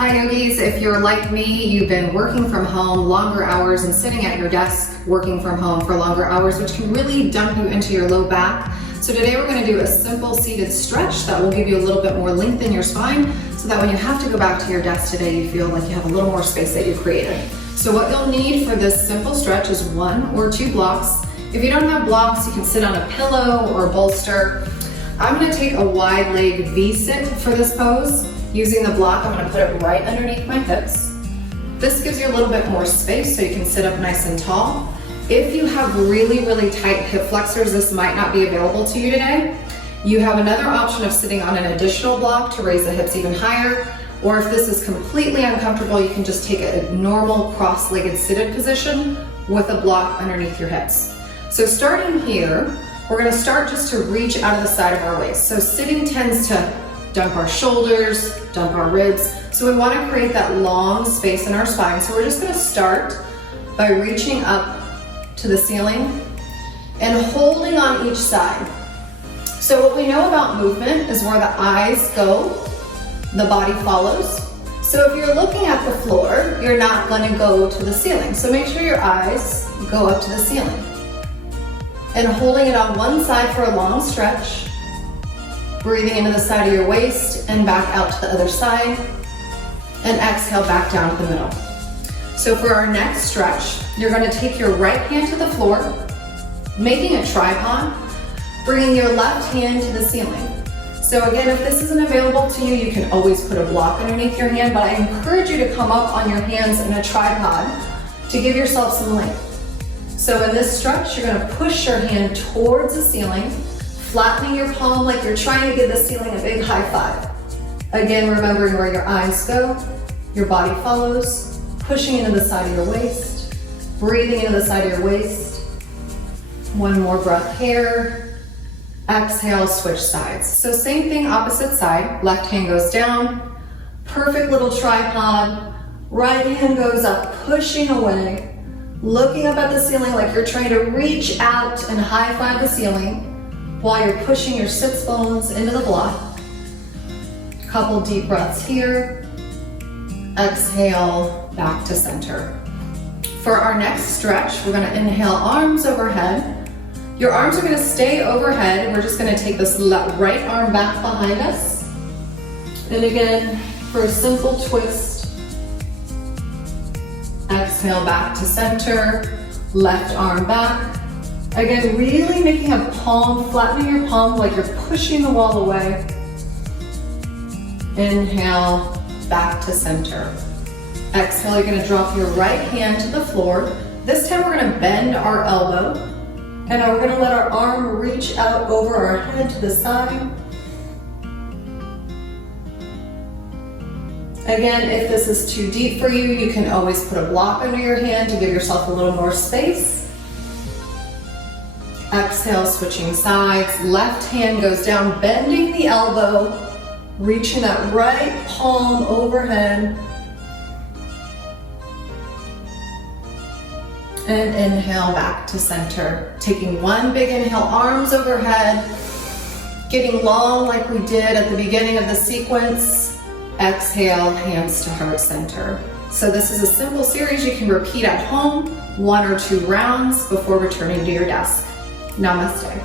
Hi yogis, if you're like me, you've been working from home longer hours and sitting at your desk working from home for longer hours, which can really dump you into your low back. So today we're going to do a simple seated stretch that will give you a little bit more length in your spine so that when you have to go back to your desk today, you feel like you have a little more space that you created. So what you'll need for this simple stretch is 1 or 2 blocks. If you don't have blocks, you can sit on a pillow or a bolster. I'm going to take a wide leg V-sit for this pose. Using the block, I'm going to put it right underneath my hips. This gives you a little bit more space so you can sit up nice and tall. If you have really tight hip flexors, this might not be available to you today. You have another option of sitting on an additional block to raise the hips even higher, or if this is completely uncomfortable, you can just take a normal cross-legged seated position with a block underneath your hips. So starting here, we're going to start just to reach out of the side of our waist. So sitting tends to dump our shoulders, dump our ribs. So we want to create that long space in our spine. So we're just going to start by reaching up to the ceiling and holding on each side. So what we know about movement is where the eyes go, the body follows. So if you're looking at the floor, you're not going to go to the ceiling. So make sure your eyes go up to the ceiling. And holding it on one side for a long stretch. Breathing into the side of your waist and back out to the other side. And exhale back down to the middle. So for our next stretch, you're going to take your right hand to the floor, making a tripod, bringing your left hand to the ceiling. So again, if this isn't available to you, you can always put a block underneath your hand, but I encourage you to come up on your hands in a tripod to give yourself some length. So in this stretch, you're going to push your hand towards the ceiling, flattening your palm like you're trying to give the ceiling a big high five. Again, remembering where your eyes go, your body follows, pushing into the side of your waist, breathing into the side of your waist. One more breath here. Exhale, switch sides. So same thing, opposite side. Left hand goes down. Perfect little tripod. Right hand goes up, pushing away. Looking up at the ceiling like you're trying to reach out and high five the ceiling while you're pushing your sits bones into the block. Couple deep breaths here. Exhale, back to center. For our next stretch, we're gonna inhale, arms overhead. Your arms are gonna stay overhead. We're just gonna take this right arm back behind us. And again, for a simple twist, exhale back to center, left arm back. Again, really making a palm, flattening your palm like you're pushing the wall away. Inhale, back to center. Exhale, you're gonna drop your right hand to the floor. This time we're gonna bend our elbow, and we're gonna let our arm reach out over our head to the side. Again, if this is too deep for you, you can always put a block under your hand to give yourself a little more space. Exhale, switching sides. Left hand goes down, bending the elbow, reaching that right palm overhead. And inhale back to center. Taking one big inhale, arms overhead, getting long like we did at the beginning of the sequence. Exhale, hands to heart center. So this is a simple series you can repeat at home, 1 or 2 rounds before returning to your desk. Namaste.